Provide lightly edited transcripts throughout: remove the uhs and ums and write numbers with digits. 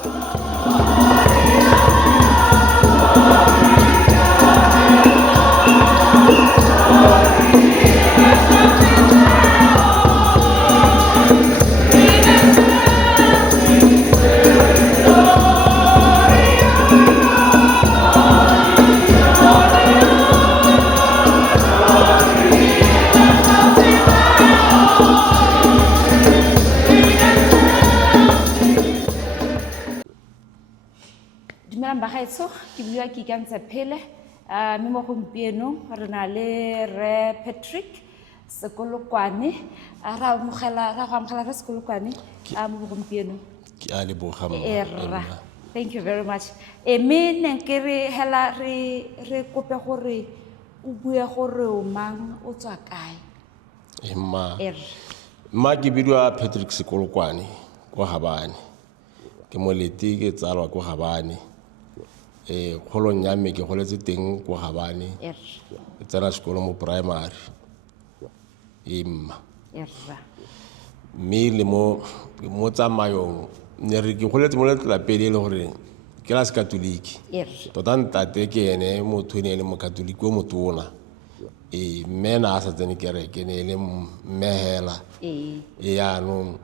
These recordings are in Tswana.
Ke bua ke ikantse phele mme mo gompieno re na le Re Patrick Sekolokwane ra go amogela Re Sekolokwane mo gompieno ke a leboga thank you very much mme ne ke re hela re kope gore o bue gore o mang o tswa kae mma ke bidiwa Patrick Sekolokwane kwa Habane ke moleti ke tsalwa kwa Habane kgolong ya me ke goletse teng kwa Habane ke tsena sekolo mo primary mme le mo tsamayong ne re ke goletse mo letlapedi le gore ke la se katoliki tota ntate ke ene motho ne le mo katoliki o motona mme na a sa tsene kereke ne le mmehela yaanong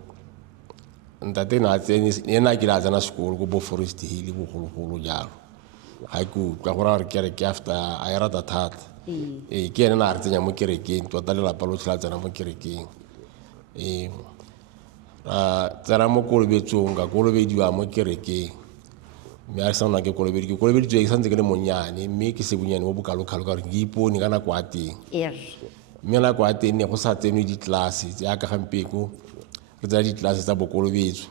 ntate na tsene ena ke la tsena sekolo go bo Forest Hill bogologolo jalo ga ke utlwa gore re kereke after a e rata thata ke ene na re tsenya mo kerekeng tota lelapa lotlhe la tsena mo kerekeng tsena mo kolobetsong ka kolobediwa mo kerekeng mme a re sa nna ke kolobeditswe ke santse ke le monnyane mme ke se bonnyane mo bokalo-kalo ka gore ke ipone ka nako a teng mme nako a teng ne go sa tsenwe ditlelase jaaka gampeko re tsaya ditlelase tsa bokolobetso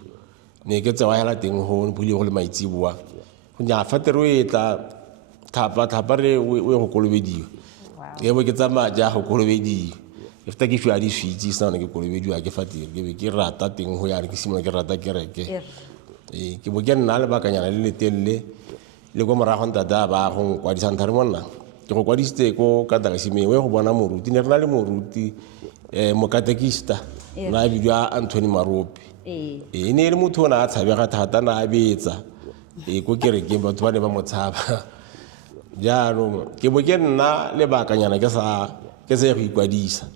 ne ke tsewa hela teng go bile go le maitsiboa go nya fatere o etla thapa re o go kolobediwa e bo ke tsamaya ja go kolobediwa efta ke fiwa di switse sa nna ke kolobediwa ke fatere ke be ke rata teng go yana ke simola ke rata kereke ke bo ke nna le bakanyana le letelle le go morago ntata ba go kwadisa nthare monna ke go kwadisitse ko Katakashime we go bona moruti ne re na le moruti mokatekista na bidiwa Anthony Marope ne le motho o na a tshabega thata na a betsa ko kerekeng batho ba ne ba mo tshaba jaanong ke bo ke nna le bakanyana ke sa go ikwadisa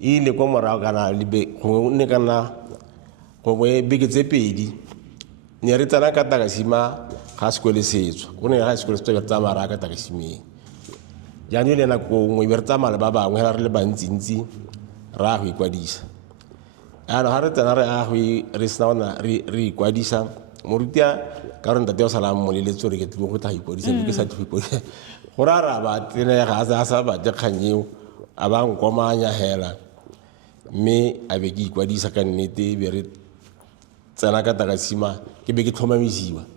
ile ko morago kana ne kana gongwe beke tse pedi ne re tsena Katakashima ga sekole setswa go ne ga sekole setswa ke tsamaya ra Katakashimeng jaanong le nako ngwe be re tsamaya le ba bangwe ga re le bantsintsi ra go ikwadisa yaanong ga re tsena re sena re ikwadisa morutia ka gore ntate o sala mmoleletse gore ke tlile go tla ikwadisa ke sa tle go ikwadisa gore a ra ba tenega a sa batle kgang eo a ba nkomanya hela mme a be ke ikwadisa ka nnete be re tsena Katakashima ke be ke tlhomamisiwa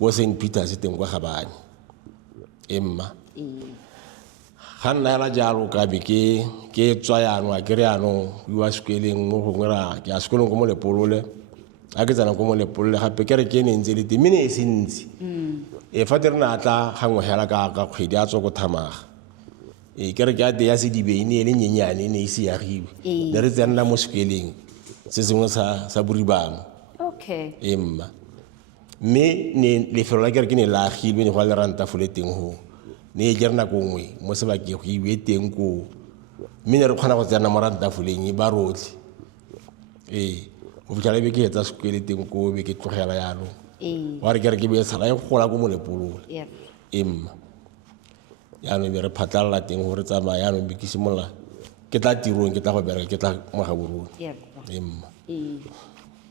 ko St. Peter's teng kwa Habane emma ga nna hela jalo ka be ke tswa yaanong a ke re yaanong wa sekweleng mo gongwe ra ke a sekolong ko mo Lepolole a ke tsena ko mo Lepolole gape kere ke ne ntse le teng mme ne e se ntsi fa te re na tla gangwe hela ka kgwedi a tswa ko Thamaga kere ke a te ya Sedibe e ne e le nyenyane ne e se yagiwe ne re tsenela mo sekweleng se sengwe sa Boribang emma mme ne lefelo la kere ke ne la agilwe ne go a le rantafole teng go ne e kere nako nngwe mo sebakeng go iwe teng ko mme ne re kgona go tsena mo rantafoleng ba rotlhe go fitlhela be ke etsa sekwele teng ko be ke tlogela yalo wa re kere ke be sala e gola ko mo Lepolole emma yaanong be re phatlalela teng gore tsamaya yaanong be ke simolola ke tla tirong ke tla go bereka ke tla mo Gaborone emma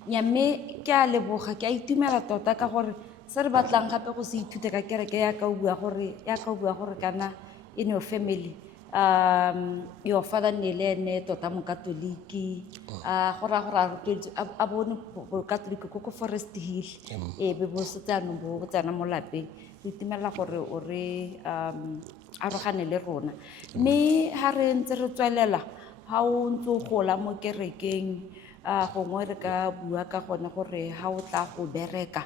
mme ke a leboga ke a itumela tota ka gore se re batlang gape go se ithute ka kereke ya ka o bua gore kana in your family your father ne le ene tota mo katoliki go ra gore a bone katoliki ko Forest Hill be bo se tsano bo tsana mo lapeng o itumela gore o re arogane le rona mme ha re ntse re tswelela ha o ntse o gola mo kerekeng gongwe re ka bua ka gone gore ha o tla go bereka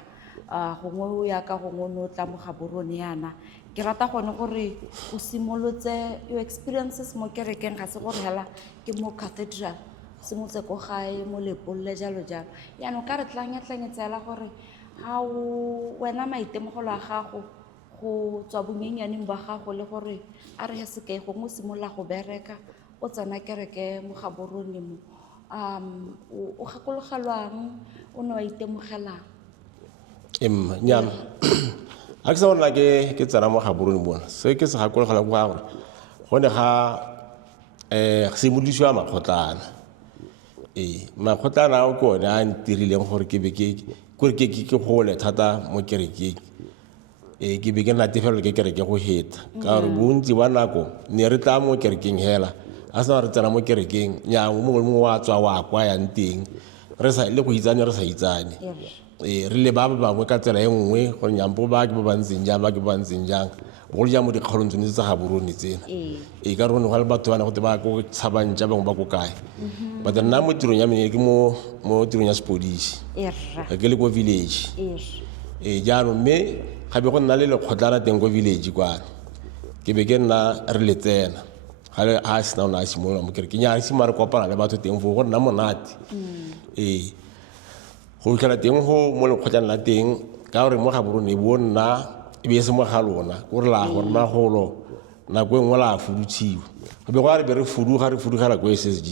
gongwe o ya ka gongwe no tla mo Gaborone yana ke rata gone gore o simolotse your experiences mo kerekeng ga se gore hela ke mo cathedral se motse ko gae mo Lepolole jalo yaanong ka re tlanyetsela gore ga wena maitemogelo a gago go tswa bonyenyaneng ba gago le gore a re sekei gongwe o simolola go bereka o tsena kereke mo Gaborone mo o gakologelwang o ne wa itemogelang nyana a ke sa bona ke tsena mo Gaborone bona se ke se gakologelwa go gore go ne ga simolisiwa makgotlana makgotlana a ko ne a ntirileng gore ke be ke gole thata mo kerekeng ke be ke natefelo ke kereke go heta ka gore bontsi ba nako ne re tla mo kerekeng hela a sa re tsena mo kerekeng nya mongwe le mongwe wa tswa wa kwa yang teng re sa le go itsane re sa itsane re le ba bangwe ka tsela e nngwe gore nyampo ba ke ba bantseng jang ba ke ba bantseng jang bogolo jang mo dikgaolong tsone tsa Gaborone tsena ka rone go le batho bana go te ba go tshabantša bangwe ba ko kae but nna mo tirong ya mene ke mo tirong ya sepodisi ke le ko village jaanong mme ga be go nna le lekgotlana teng ko village kwana ke be ke nna re le tsena ga sena o ne a simolola mo kereke nya se mare kopana le batho teng fo go nna monate go fitlhela teng go mo lekgotlana la teng ka gore mo Gaborone bo nna e be se mo ga lona go re la go nna golo nako e nngwe la fudutshiwa go be go re be re fudugela ko SSG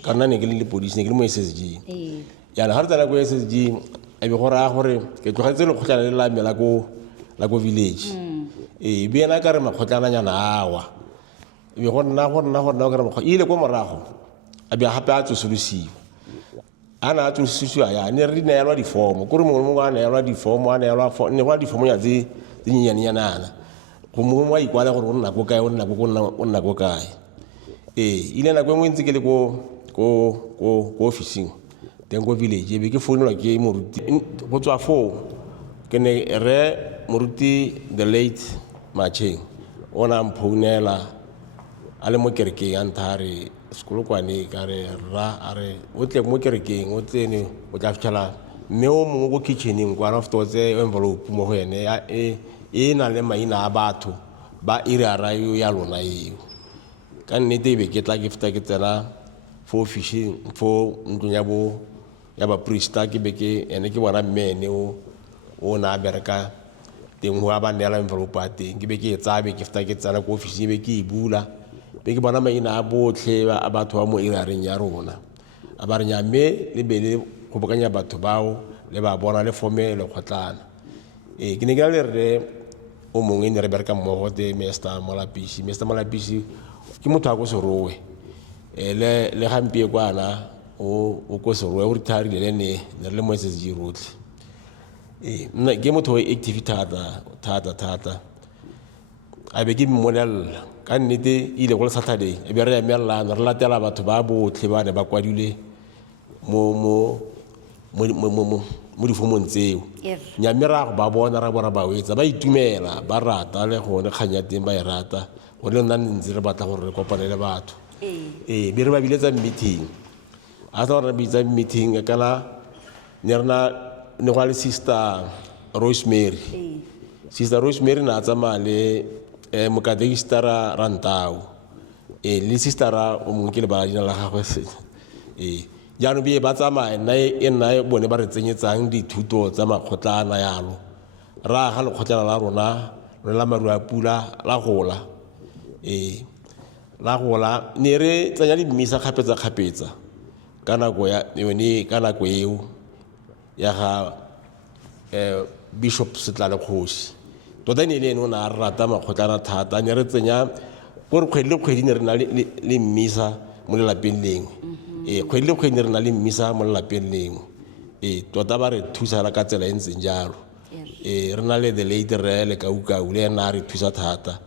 ka nna ne ke le police ne ke le mo SSG yana ga re tsena ko SSG e be go raya gore ke tlogetse lekgotlana le la mela ko village be ena ka re makgotlana nyana awa e be go nna ka re ile ko morago a be gape a tsosolosiwa a na a tsosolosiwa ya ne re neelwa difomo kore mongwe le mongwe a neelwa difomo ne go a difomo ya tse nyenyanyanana go mongwe wa ikwala gore o nna ko kae o nna ko kae ile nako e nngwe ntse ke le ko officing teng ko village e be ke founelwa ke moruti go tswa foo ke ne re moruti the late Macheng o na mphounela a le mo kerekeng a ntha a re sekolokwane ka re rra a re o tle mo kerekeng o tsene o tla fitlhela mme o mongwe ko kitcheneng kwana of totse envelope mo go ene e na le maina a batho ba area ya lona eo ka nnete e be ke tla ke feta ke tsena fo officing fo ntlong ya ba priesta ke be ke ene ke bona mmene o na bereka teng ho ba neela envelope a teng ke be ke tsabe ke feta ke tsena ko officing be ke e bula be ke bona maina a botlhe a batho ba mo area-reng ya rona a ba re nya mme le be le go bokanya batho bao le ba bona le fome le kgotlana ke ne ke le re o mongwe ne re bereka mmogo te Mr. Malapisi ke motho a go Serowe le gampie kwana o ko Serowe o retirile le ne re le mo SSG rotlhe nna ke motho o active thata a be ke mmolelela ka nnete ile go le Saturday e be re emelelana re latela batho ba botlhe ba ne ba kwadile mo difomong tseo nyamme ra go ba bona ra bona ba wetsa ba itumela ba rata le gone kganya teng ba e rata go le nna ntse re batla gore re kopane le batho be re ba biletsa meeting a sa re bitsa meeting kana ne go le Sister Rosemary na tsamaya le mokatekistara Rantau le sistera o mongwe ke le ba dina la gagwe jaanong be ba tsamaya nna bone ba re tsenyetsang dithuto tsa makgotlana yalo ra ga lekgotlana la rona la maru a pula la gola ne re tsenya di mmisa kgapetsa ka nako eo ya ga Bishop Setlale Kgosi tota ne le ene o ne a re rata makgotlana thata ne re tsenya gore kgwedi le kgwedi ne re na le mmisa mo lelapeng lengwe kgwedi le kgwedi ne re na le mmisa mo lelapeng lengwe tota ba re thusa ka tsela e ntseng jalo re na le the late Rre le Kaukau le ena a re thusa thata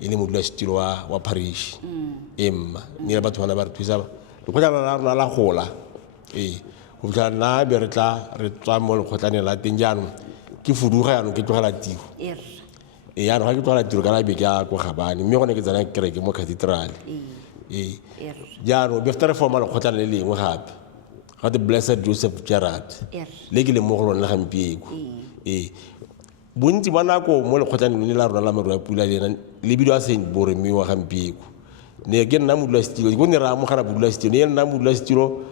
e le modulasetulo wa parish emma ne le batho bana ba re thusa lekgotlana la rona la gola go fitlha nna be re tswa mo lekgotlaneng la teng jaanong ke fuduga yaanong ke tlogela tiro yaanong ga ke tlogela tiro kana be ke ya ko Gabane mme gone ke tsena kereke mo cathedral jaanong be feta re forma lekgotlana le lengwe gape ga the Blessed Joseph Gerard le ke le mo go lone le gampieko bontsi ba nako mo lekgotlane le la rona la maru a pula le bidio a Saint Boromeo wa gampieko ne ke nna modulasetulo ke ne re amogela modulasetulo ne nna modulasetulo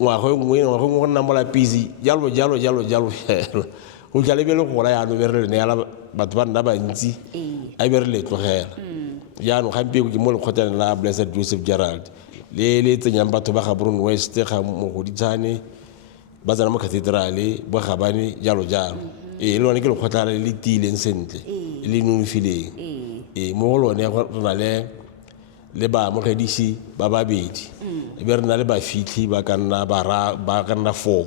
ngwaga nngwe go nna mo lapisi jalo go tla le be le gola ya no be re le neela batho ba nna bantsi a be re le tlogela jaanong gampe ke mo lekgotlana la Blessed Joseph Gerald le tsenyang batho ba Gaborone West ga Mogoditšhane ba tsena mo cathedrale bo Gabane jalo le lone ke lekgotlana le tiileng sentle le nonofileng mo go lone re na le baamogedisi ba babedi e be re na le bafitlhi ba ka nna 4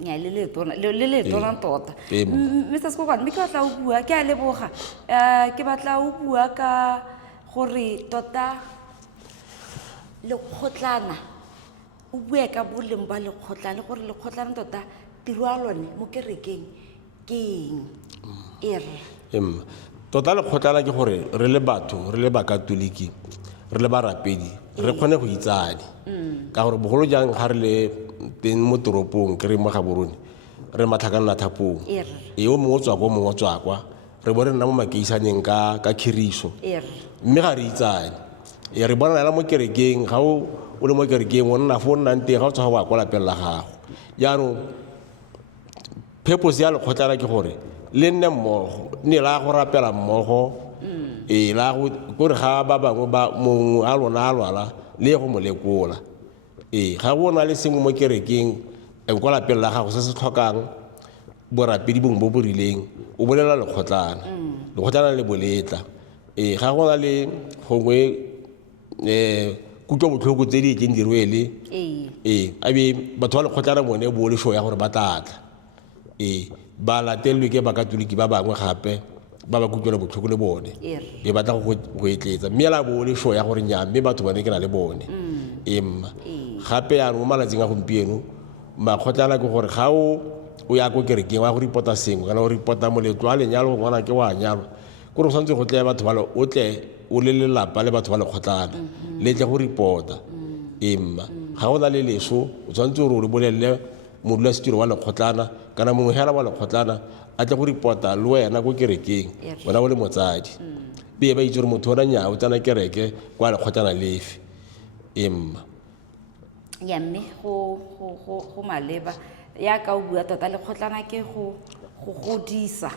nya le tona tota Mr. Skokwane mme ke batla o bua ke a leboga ke batla o bua ka gore tota lekgotlana o bue ka boleng ba lekgotlana le gore lekgotlana tota tiro ya lone mo kerekeng ke eng tota lekgotlana ke gore re le batho re le bakatoliki re le barapedi re kgone go itsane ka gore bogolo jang ga re le teng mo toropong ke re mo Gaborone re matlhakana thapong o mongwe tswa kwa mongwe tswa kwa re bo re nna mo makeisaneng ka khiriso mme ga re itsane re bona la mo kerekeng ga o le mo kerekeng o nna fo nnang teng ga o tswa go kwa lapeng la gago jaanong purpose ya lekgotlana ke gore le nne mmogo ne la go rapela mmogo la go gore ga ba bangwe ba mongwe a lona a lwala le go mo lekola ga go na le sengwe mo kerekeng kwa lapeng la gago se se tlhokang borapedi bongwe bo bo rileng o bolela lekgotlana le boletla ga go na le gongwe kutlobotlhoko tse di etseng dirwele a be batho ba lekgotlana bone bo le show ya gore ba tlatla ba latelwe ke bakatoliki ba bangwe gape ba ba kutlwela botlhoko le bone be batla go etletsa mme la bo le show ya gore nya mme batho bane ke na le bone gape ya mo malatsing a gompieno makgotlana ke gore ga o ya ko kerekeng wa go reporta sengwe kana o reporta moletlo a lenyalo go ngwana ke wa nyalo gore go santse go tle batho ba o tle o le lelapa le batho ba lekgotlana le tle go reporta ga go na le leso o tshwanetse gore o bolelle modulasetilo wa lekgotlana kana mongwe hela wa lekgotlana a tle go reporta le wena ko kerekeng wena o le motsadi be ba itse gore motho ona nya o tsana kereke kwa lekgotlana lefe ya mme go maleba ya ka o bua tota lekgotlana ke go godisa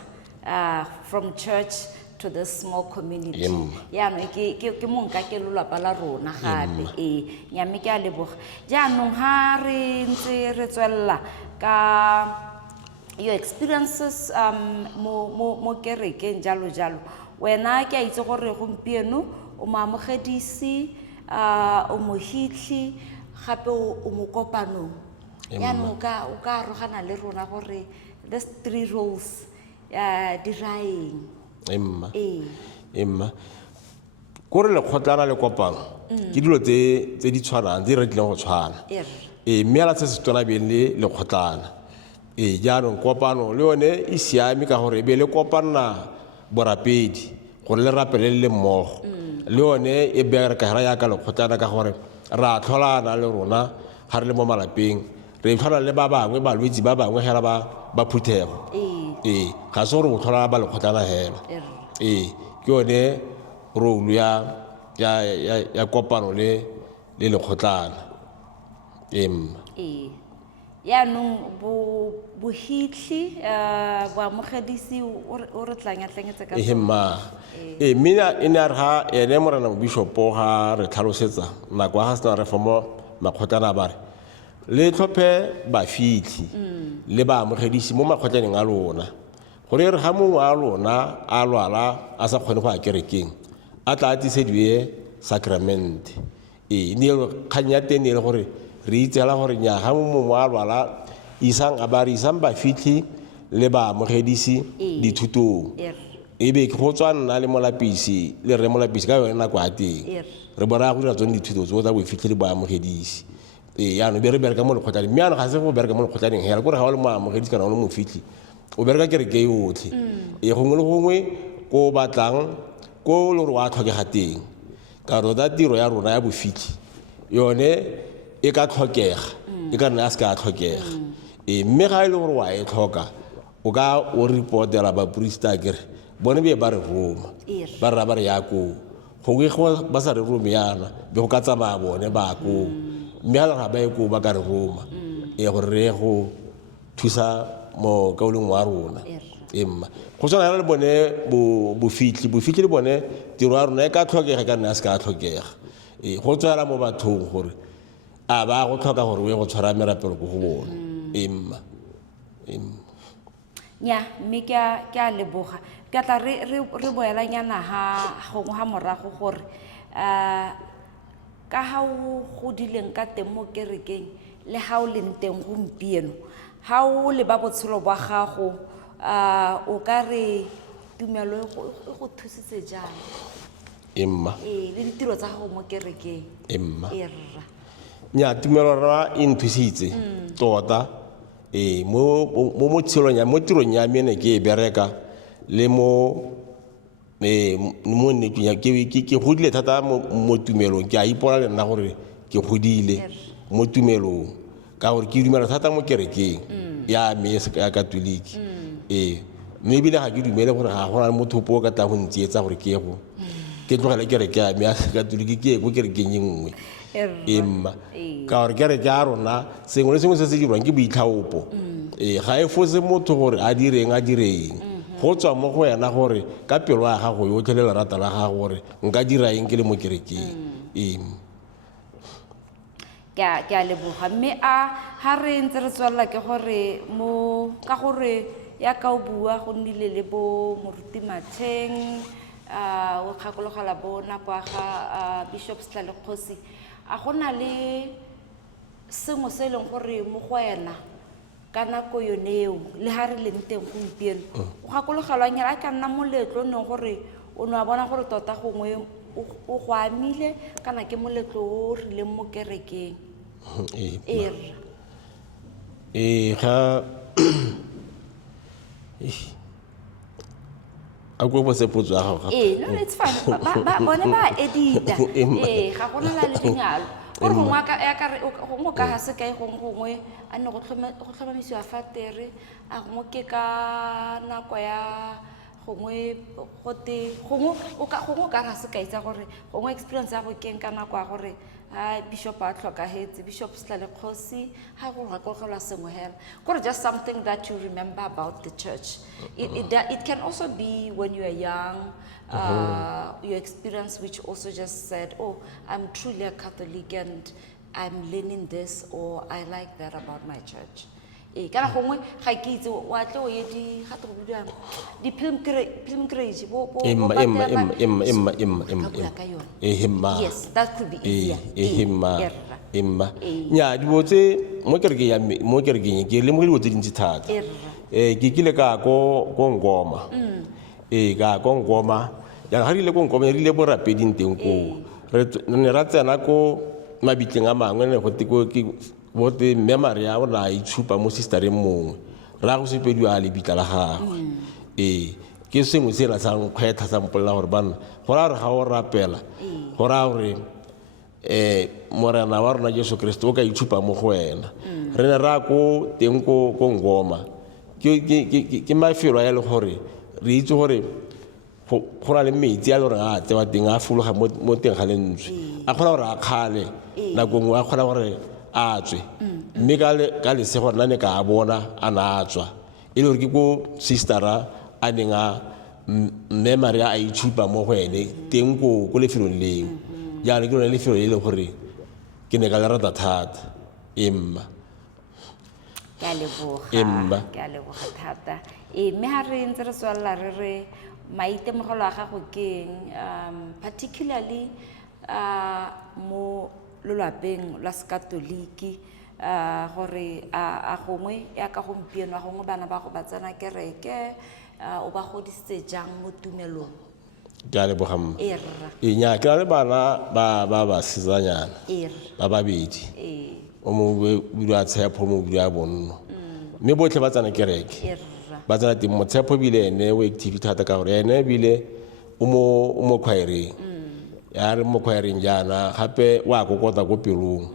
from church to the small community yaanong ke monka ke lelapa la rona gape ya mme ke a leboga jaanong ga re ntse re tswelela ka your experiences mo kerekeng jalo wena ke a itse gore gompieno o moamogedisi o mohitli gape o mo kopanong yaanong o ka arogana le rona gore these 3 roles di raeng kore lekgotlana le kopano ke dilo tse di tshwanang tse re tlileng go tshwana mme ala se se tona beng le lekgotlana jaanong kopano le yone e siame ka gore e be le kopanna borapedi gore le rapele le mmogo le yone e berekagela yaka lekgotlana ka gore ra tlholana le rona ga re le mo malapeng re tlhola le ba bangwe balwetsi ba bangwe hela ba phuthego ga se gore go tlhola ba lekgotlana hela ke yone role ya kopano le lekgotlana yaanong bohitli boamogedisi o re tlanyatlanyetse ka mmina e ne a re ga ene morena mobishopo ga re tlhalosetsa nako ga sena re fomo makgotlana ba re le tlhophe bafitlhi le baamogedisi mo makgotlaneng a lona gore re ga mongwe a lona a lwala a sa kgone go ya kerekeng a tla a tlisediwe sacrament kgang ya teng e le gore re itsela gore nya ga mongwe a lwala isang bafitlhi le baamogedisi dithutong e be ke go tswa nna le molapisi le re molapisi ka yone nako a teng re bona go dira tsone dithuto tso tsa bofitlhi le baamogedisi yaanong be re bereka mo lekgotlaneng mme yaanong ga se go bereka mo lekgotlaneng hela kore ga o le moamogedisi kana o le mofitlhi o bereka kereke yotlhe gongwe le gongwe ko o batlang ko le gore wa tlhokega teng ka gore ta tiro ya rona ya bofitlhi yone e ka tlhokega e ka nna a se ka tlhokega mme ga e le gore wa e tlhoka o ka o reportela baporista kere bone be ba re roma ba re ra ba re ya koo gongwe ba sa re rome yana be go ka tsamaya bone ba koo mme ga le ga ba ye koo ba ka re roma gore re go thusa mo kaolong wa rona emma go tswana le bone bofitli le bone tiro ya rona e ka tlhokega ka nna se ka tlhokega go tswela mo bathong gore a ba go tlhoka gore o ye go tshwara merapelo ko go bone emma nya mme ke a leboga ke tla re boelanyana gongwe ga morago gore ka ga o godileng ka teng mo kerekeng le ga o leng teng gompieno ga o leba botshelo ba gago o ka re tumelo e go thusitse jang emma le ditiro tsa gago mo kerekeng emma rra nya tumelo ra e nthusitse tota mo tshelong ya mo tirong ya mene ke e bereka le mo nneteng ya ke godile thata mo tumelong ke a ipona le nna gore ke godile mo tumelong ka gore ke dumela thata mo kerekeng ya me ya katoliki mme ebile ga ke dumele gore ga gona le motho po ka tla go ntsietsa gore ke tlogele kereke ya me ya katoliki ke ko kerekeng e nngwe emma ka gore kereke ya rona sengwe le sengwe se se dirwang ke boitlhaopo ga e fose motho gore a direng go tswa mo go wena gore ka pelo ya gago yotlhe le lerata la gago gore nka dira eng ke le mo kerekeng ke a leboga mme ga re ntse re tswelela ke gore ka gore ya ka o bua go nnile le bo moruti Matsheng o kgakologela bo nako ga Bishop Sitlale Kgosi a gona le sengwe se e leng gore mo go wena ka nako yoneo le ga re leng teng gompieno o gakologelwang a ka nna moletlo o neng gore o ne wa bona gore tota gongwe o go amile kana ke moletlo o rileng mo kerekeng ga a go botse potso ya gago no it's fine bone ba edita ga gona la le dinyalo gore gongwe ka ga se kae gongwe a ne go tlhomamisiwa fatere a gongwe ke ka nako ya gongwe gote gongwe o ka ga se kae tsa gore gongwe experience ya go keng ka nako ya gore Bishop a tlhokagetse Bishop Sitlale Kgosi ga go gakologelwa sengwe hela gore just something that you remember about the church it can also be when you are young your experience which also just said oh I'm truly a Catholic and I'm learning this or I like that about my church kana gongwe ga ke itse wa tle o ye ga te go buang di pilgrimage yes that could be easier nya di botse mo kerekeng ke le mo di botse dintsi thata ke kile ka ko Ngoma ka ko Ngoma ya ga rile ko Ngoma rile bo rapeding teng ko re ne ra tsena ko mabitleng a mangwe ne go tiko ke bote memory ya ona e tshupa mo sistereng mongwe ra go sepediwa le bitla la gagwe ke sengwe se ra sa nkgwetha sa mpolla gore bana go ra re ga o rapela go ra gore morena wa rona Jesu Kristo o ka itshupa mo go wena re ne ra ko teng ko Ngoma ke mafelo a le gore re itse gore go na le metsi a le gore a tsewa teng a fologa mo teng ga lentswe a kgona gore a kgale nako nngwe a kgona gore a tswe mme ka lesego nna ne ka a bona a na a tswa e le gore ke ko sistera a neng a memory a itshupa mo go ene teng ko lefelong leo jaanong ke lone lefelo le e leng gore ke ne ka le rata thata emma ke a leboga thata mme ga re ntse re tswalela re re maitemogelo a gago keng particularly mo lelapeng la sekatoliki gore a gongwe ya ka gompieno a gongwe bana ba go ba tsena kereke o ba godisitse jang mo tumelong ke a leboga mma nya ke na le bana ba sesanyana ba babedi o mongwe o bua Tshepo mo bua bonno mme botlhe ba tsena kereke ba tsena teng mo Tshepo bile ene o active thata ka gore ene bile o mo khwaereng ya re mo khwaereng jana gape wa kokota go pelong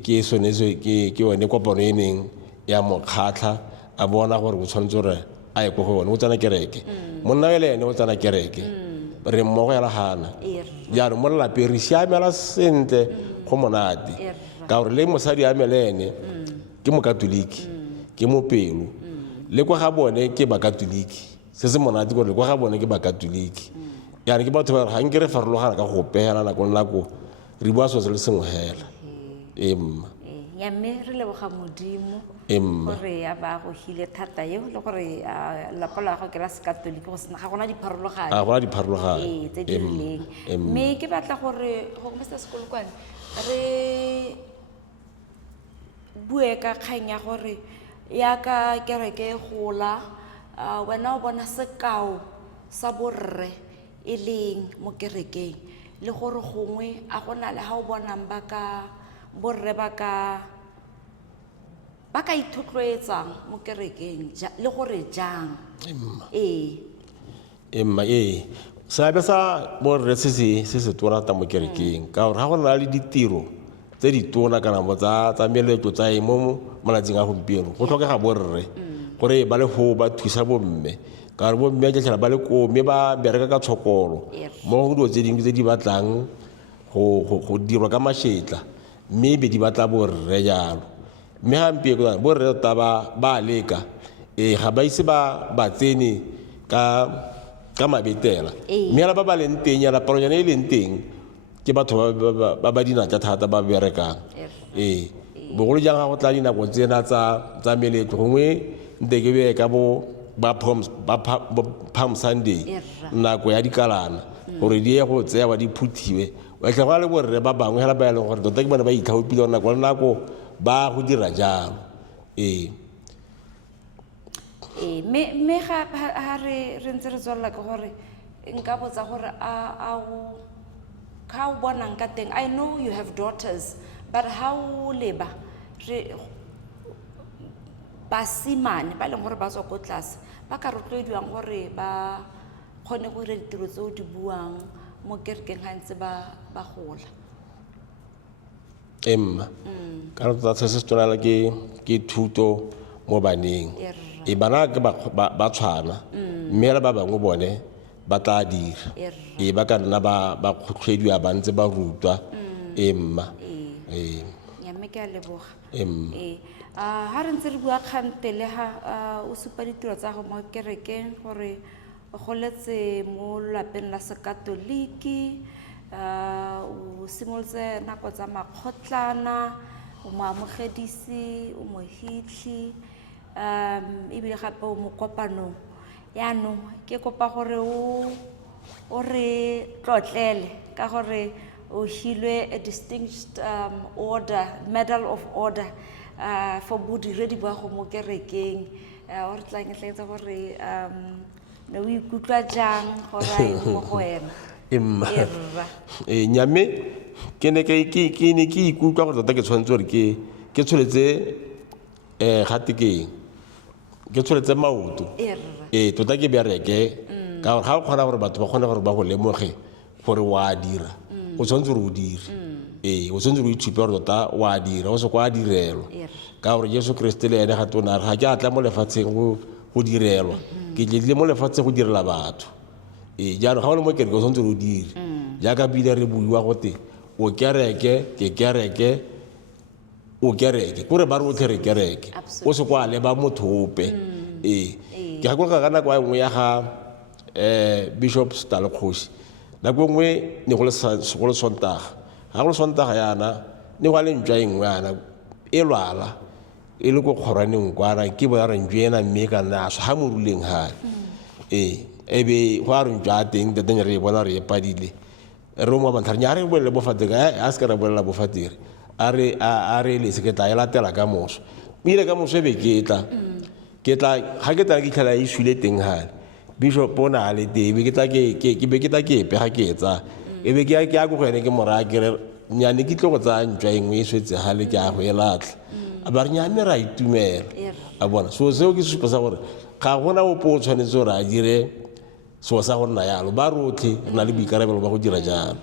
ke sonetse ke one kopano e neng ya mo khatla a bona gore go tshwanetse gore a ye go bona o tsena kereke monna le ene o tsena kereke re mmogo ya lagana jaanong mo lelapeng re siamela sentle go monate ka gore le mosadi a me le ene ke mo katoliki ke mo pelo le kwa ga bone ke ba katoliki se se monate gore le kwa ga bone ke ba katoliki ya ke batho ba ga nke re farologana ka go pela nako re bua so se le sengwe hela ya mme re leboga modimo Emma. gore ya ba go hile thata eo le gore lapa la go ke la sekatoliki go sena ga gona dipharologano a gona dipharologano tse di rileng mme ke batla gore go mr sekolokwane re bue ka kgang ya gore ya ka kereke gola wena o bona sekao sa borre e leng mo kerekeng le gore gongwe a gona le ha o bonang ba ka borre ba ka ithotloetsang mo kerekeng le gore jang emma seabe sa borre se se tona ta mo kerekeng ka gore ga go na le ditiro tse di tona kana mo tsa meletlo tsa mo malatsing a gompieno go tlhokega borre gore ba le go ba thusa bomme ka gore bomme ke tlhela ba le ko mme ba bereka ka tshokolo mo go dilo tse dingwe tse di batlang go dirwa ka mašetla mme be di batla borre jalo mme gampe borre tota ba leka ga ba ise ba tsene ka mabetela mme ala ba ba leng teng yana palonyana e leng teng ke batho ba dinatla thata ba berekang bogolo jang ga go tla dinako tsena tsa meletlo gongwe nte ke beka ba Palm Sunday nako ya dikalana gore di ye go tsewa di phuthiwe wa tla go le borre ba bangwe hela ba e leng gore tota ke bone ba itlhaopile nako le nako ba go dira jalo mme ga re ntse re tswalela ke gore nka botsa gore ka o bonang ka teng I know you have daughters but how leba basimane ba leng gore ba tswa ko tlase ba ka rotloediwang gore ba kgone go dira ditiro tse o di buang mo kerekeng ga ntse ba gola emma ka re se se tshwana ke thuto mo baneng bana ke ba tshwana mme le ba bangwe bone ba tla dira ba ka nna ba kgotlhediwa ba ntse ba rutwa emma ya mme ke a leboga ha re ntse re bua kgantele ha o supa ditiro tsa go mo kerekeng gore o goletse mo lapeng la sekatoliki o simolotse nako tsa makgotlana o mo amogedisi o mo hitlhi ebile gape o mo kopanong yaanong ke kopa gore o re tlotlele ka gore o hilwe a distinguished order medal of order for bodiredi ba go mo kerekeng o re tlangetletsa gore ne o ikutlwa jang gore a mo go wena nyame ke ne ke ikutlwa gore tota ke tshwanetse gore ke tsholetse gate ke tsholetse maoto tota ke bereke ka gore ga o kgona gore batho ba kgone gore ba go lemoge gore wa dira o tshwanetse gore o dire o tshwanetse gore o itshupe gore tota wa dira o se kwa direlwa ka gore Jesu Kriste le ene ga tona ga ke atla mo lefatsheng go direlwa ke tlile mo lefatsheng go direla batho jaanong ga o le mo kereke o tshwanetse gore o dire jaaka bile re buiwa gote o kereke ke kereke o kereke kore ba re otlhe re kereke o se kwa leba motho ope ke gakologa ka nako ya nngwe ya ga Bishop Stalkhosi nako nngwe ne go le sontaga ga go le sontaga yana ne go a le ntšwa e nngwe yana e lwala e le ko kgorwaneng kwana ke bona re ntšwe ena mme ka nna ga moruleng gale ebe go a re ntšwa a teng teteng re e bona re e padile re o mo bantlhare nya re bolele bofatiri a se ka re bolela bofatiri a re lese ke tla e latela ka moso ile ka moso ebe ga ke tla ke tlhela e suile teng gale Bishop o na le tebe ke tla ke pega ke etsa ebe ke a go ene ke mora ke re nyane ke tlo go tsa ntšwa e nngwe e swetse gale ke a go e latla a ba re nyame ra itumela a bona so seo ke supa sa gore ga gona ope o tshwanetse gore a dire seo sa go nna yalo ba rotlhe re na le boikarabelo ba go dira jalo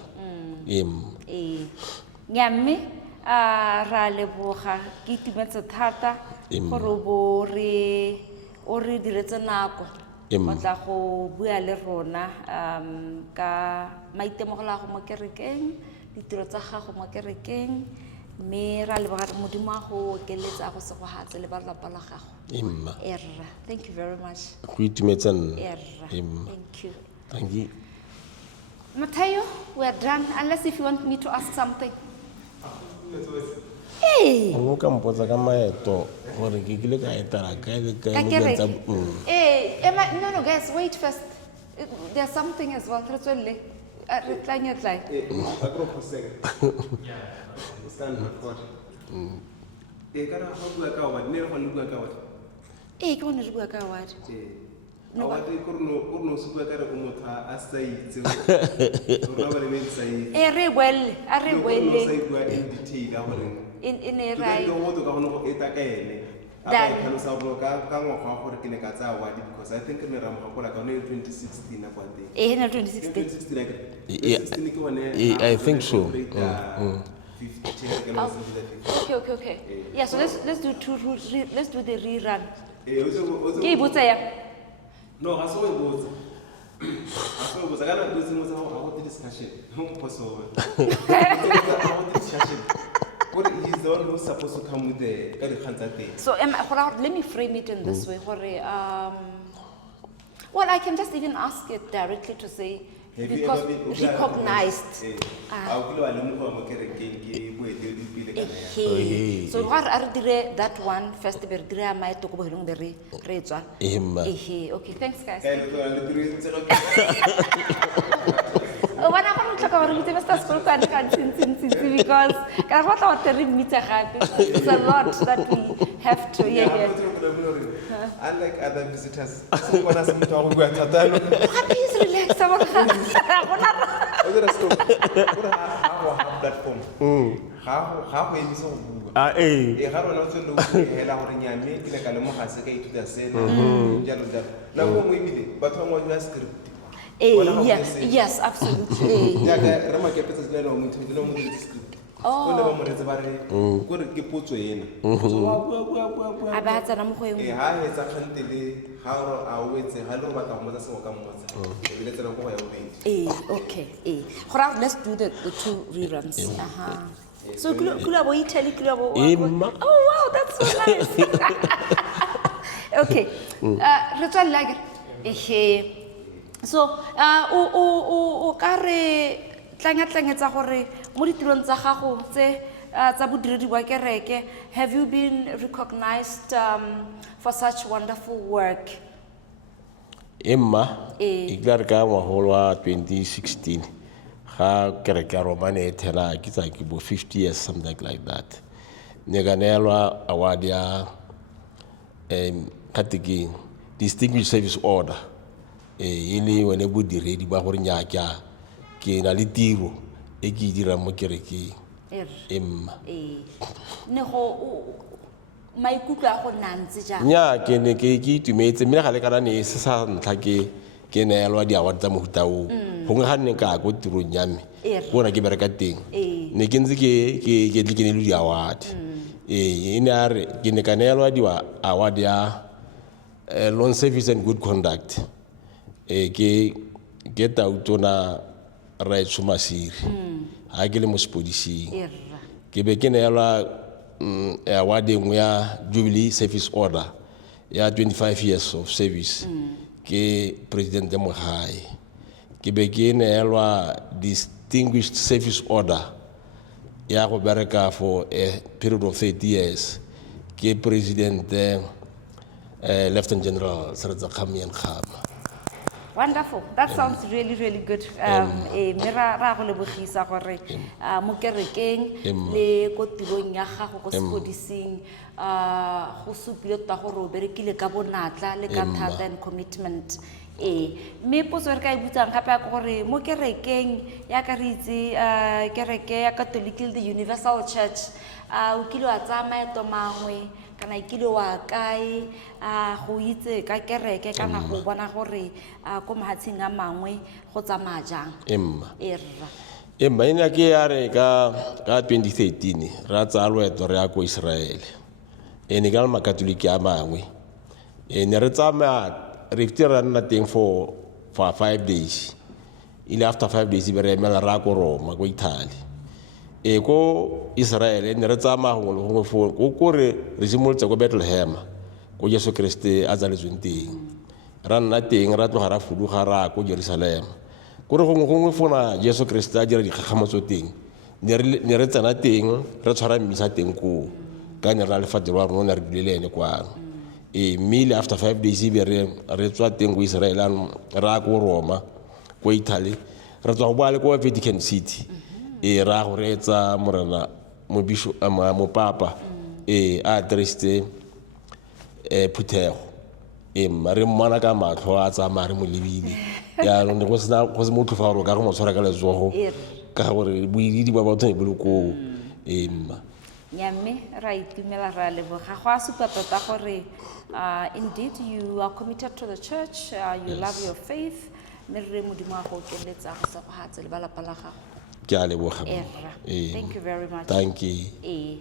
nyamme ra leboga ke itumetse thata gore o re diretse nako go tla go bua le rona ka maitemogelo a go mo kerekeng ditiro tsa gago mo kerekeng mme ra leboga re modimo a go okeletsa go se go hatse le ba lapa la gago Emma. erra thank you very much Go itumetse nna. erra Emma. thank you Thank you. Matayo, we are done unless if you want me to ask something hey O ka mpotsa ka maeto gore ke kile ka etela kae le kae ka mo dilong tsa kereke hey no guys wait first there's something as well re tswelle re tla nyetla Stand record. Kana go bua ka wa ne go bua ka wa. ke gone re bua ka award No, I think no super ka re o motha a sa itse. Rona ba le me sa itse. re bwelle a re No bwelle sa bua in detail a gore. in a Ke right go go ka go eta ka ene. That- Aba ka sa go ka ngwa gore ke ne ka tsa award because I think ne ra mo gola ka no 2016 na kwa teng. na 2016 2016 like Yeah, 2016 ke one. I think so. 50 okay yeah so let's do let's do the rerun o ke botsa ya No, I saw it was. I saw it was. I got to do some about the discussion. No possible. About the discussion. What is the one who's supposed to come with the Kanta thing? so let me frame it in this way well I can just even ask it directly to say Have you because ever been recognized I'll kill a little more character. Ehe. So what are dire that one first be dire a maeto go bohelong de re tswa Emma. okay thanks guys And o bana go ntla ka gore metse besta school ka because ka go tla go re meet gape it's a lot that we have to unlike other visitors, someone has to talk about Tatalo. please relax ba gona Platform. How is so Ah, eh. e ga rona tse lo hela gore nyame ke le ka le mo ga se ka ithuta sena jalo jalo la go mo ibile batho ba ngwa script yes absolutely ya ka re makepetsa tsela no motho le mo script o le ba mo retse ba re go re ke potso ena bua a ba tsana mo go e ha hetsa khantele ha ro a wetse ha le batla go motsa se go ka motsa e le tsena go ya bobedi okay gora let's do the two reruns so kula bo Italy kula bo Emma. oh wow that's so nice okay re tswa lager so o ka re tlangatlangetsa gore mo ditirong tsa gago tse tsa bodiredi wa kereke have you been recognized for such wonderful work Emma. Iklar ka ngwaga wa 2016. Ga kereke ya Roma ne ethela ke tsa ke bo 50 years something like that. Ne ka neelwa award ya katiki Distinguished Service Order. Ile wena bodiredi ba gore nya ke na le tiro e ke dira mo kerekeng. Emma. ne go maikutlo a go nantse jang Nya ke ne ke itumetse mme ga le kana ne se sa ntlha ke neelwa di award tsa mohuta o gongwe ga nne ka go tirong ya me bona ke bereka teng ne ke ntse ke tle ke ne le di award e ne a re ke ne ka neelwa di award ya loan service and good conduct ke tautona Raitso Masiri ha ke le mo sepodising ke be ke neelwa award engwe ya Jubilee Service Order ya 25 years of service ke President Mogae ke be ke neelwa Distinguished Service Order ya go bereka for a period of 30 years ke President Lieutenant General Seretse Khamian Khama. Wonderful. That sounds really, really good. Mera go lebogisa gore mo kerekeng le ko tirong ya gago go sepodising go supile tota gore o berekile ka bonatla le ka thata and commitment. Me potso re ka e butsang gape ya gore mo kerekeng ya ka re itse kereke ya Catholic the Universal Church o kile wa tsaya maeto mangwe kana ikile wa kae go itse ka kereke kana go bona gore ko mahatsheng a mangwe go tsamaya jang Emma ina ke ya re ka 2013 ra tsaya loeto re ya ko Israel ne ka le makatoliki a mangwe ne re tsamaya re fitira nna teng for 5 days ile after 5 days be re emela ra ko Roma ko Italy ko Israele ne re tsamaya gongwe le gongwe foo ko re re simolotse ko Bethlehem ko Jesu Kriste a tsaletsweng teng ra nna teng ra tloga ra fuduga ra ko Jerusalem ko re gongwe fona Jesu Kriste a dira dikgakgamatso teng ne re tsena teng re tshwara mmisa teng koo ka ne re na lefatelo wa rona ne re dule le ene kwano mme after 5 days be re tswa teng ko Israel ra ko Roma ko Italy re tswa go boa le ko Vatican City ra go reetsa morena mo papa a addressitse Phuthego re mmona ka matlho a tsamaya re mo lebile yaanong go se motho fa gore ka go mo tshwara ka letsogo ka gore boididi ba batho ne bo le koo Nyamme ra itumela ra leboga go a supa tota gore indeed you are committed to the church, you love your faith, mme re modimo a go okeletsa go sa go hatse le ba lapa la gago. ke a leboga Thank you very much. thank you